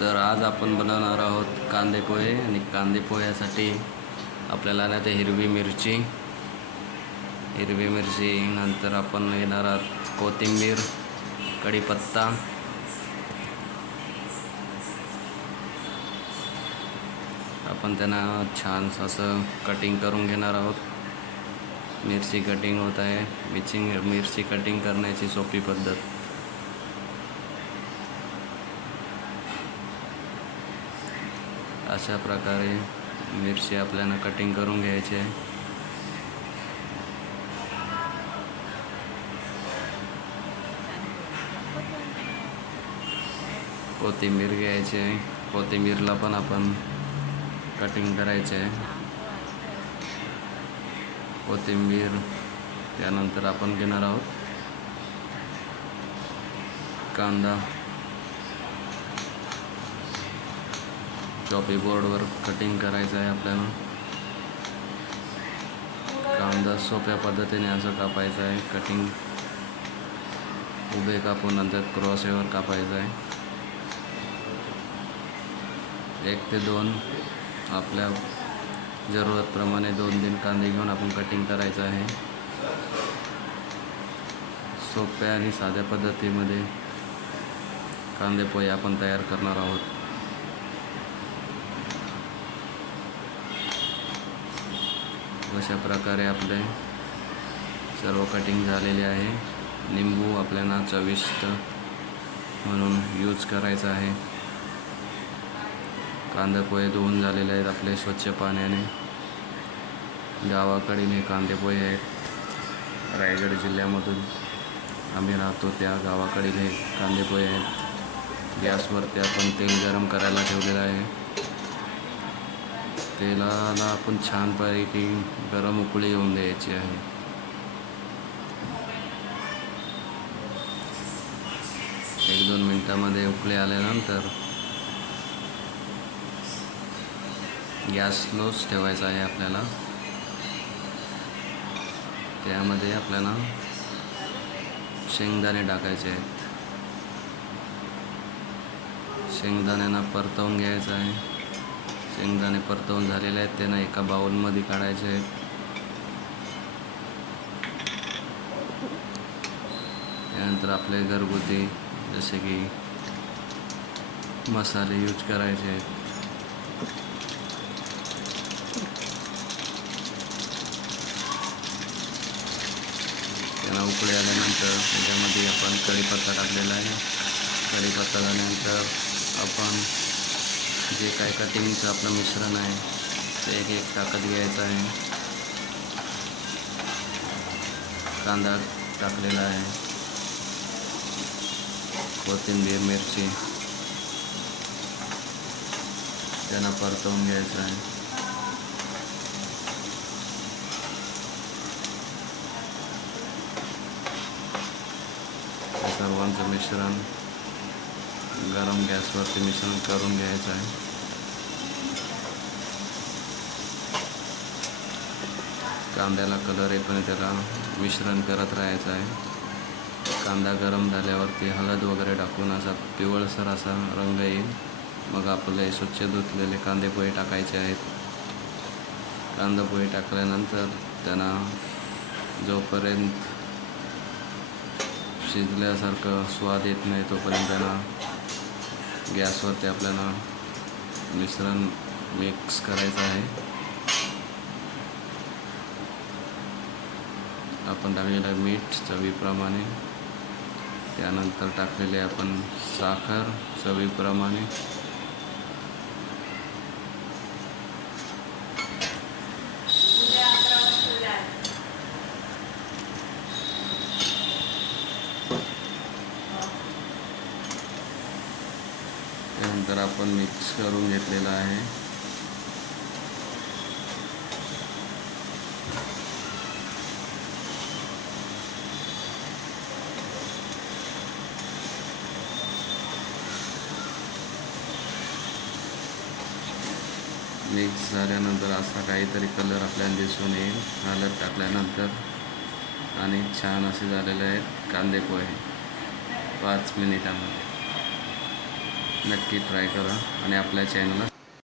तर आज आपण बनवणार आहोत कांदे पोहे आणि कांदे पोह्यासाठी आपल्याला ना ते हिरवी मिरची नंतर आपण घेणार आहोत कोथिंबीर, कढीपत्ता, आपण त्यांना छान असं कटिंग करून घेणार आहोत. मिरची कटिंग होत आहे. मिरची कटिंग करण्याची सोपी पद्धत. अशा प्रकारे मिरची आपल्याला कटिंग करून घ्यायची आहे. कोथिंबीर घ्यायची आहे. कोथिंबीरला पण आपण कटिंग करायचे आहे. कोथिंबीर त्यानंतर आपण घेणार आहोत कांदा. चॉपिंग बोर्डवर कटिंग करायचं आहे आपल्याला. कांदा सोप्या पद्धतीने असं कापायचं आहे. कटिंग उभे कापून नंतर क्रॉसवर कापायचं आहे. 1 ते 2 आपल्या जरूरतप्रमाणे 2-3 कांदे घेऊन आपण कटिंग करायचं आहे. सोप्या आणि साध्या पद्धतीमध्ये कांदे पोहे आपण तयार करणार आहोत. अशा प्रकारे आपले सर्व कटिंग झालेले आहे. लिंबू आपल्याला चविष्ट म्हणून यूज करायचा आहे. कांदे पोहे धुवून झालेले आहेत आपले स्वच्छ पाण्याने. गावाकडील हे कांदे पोहे आहेत. रायगड जिल्ह्यामधून आम्ही राहतो त्या गावाकडील हे कांदे पोहे आहेत. गॅसवरती आपण तेल गरम करायला ठेवलेलं आहे. तेलाला आपण छानपैकी गरम उकळी येऊन द्यायची आहे. एक 2 मिनटामध्ये उकळी आल्यानंतर गॅस स्लोच ठेवायचा आहे आपल्याला. त्यामध्ये आपल्याला शेंगदाणे टाकायचे आहेत. शेंगदाण्यांना परतवून घ्यायचं आहे. शेंगदाणे परतवून झालेले आहेत. त्यांना एका बाउलमध्ये काढायचे आहेत. त्यानंतर आपले घरगुती जसे की मसाले यूज करायचे आहेत. त्यांना उकळी आल्यानंतर त्याच्यामध्ये आपण कढीपत्ता टाकलेला आहे. कढीपत्ता झाल्यानंतर आपण जे काय कटिंगचं आपलं मिश्रण आहे ते एक टाकत घ्यायचं आहे. कांदा टाकलेला आहे. कोथिंबीर, मिरची त्यांना परतवून घ्यायचं आहे. सर्वांचं मिश्रण गरम गॅसवरती मिश्रण करून घ्यायचं आहे. कांद्याला कलर येईपर्यंत त्याला मिश्रण करत राहायचं आहे. कांदा गरम झाल्यावरती हळद वगैरे टाकून असा पिवळसर असा रंग येईल. मग आपले स्वच्छ धुतलेले कांदे पोहे टाकायचे आहेत. कांदा पोहे टाकल्यानंतर त्यांना जोपर्यंत शिजल्यासारखं स्वाद येत नाही तोपर्यंत त्यांना गॅसवरती आपल्याला मिश्रण मिक्स करायचं आहे. आपण टाकलेलं मीठ चवीप्रमाणे. त्यानंतर टाकलेले आपण साखर चवीप्रमाणे. त्यानंतर आपण मिक्स करून घेतलेलं आहे. मिक्स झाल्यानंतर असा काहीतरी कलर आपल्याला दिसून येईल. हळद टाकल्यानंतर आणि छान असे झालेले आहेत कांदे पोहे 5 मिनिटांमध्ये. नक्की ट्राय करा आणि आपल्या चॅनलला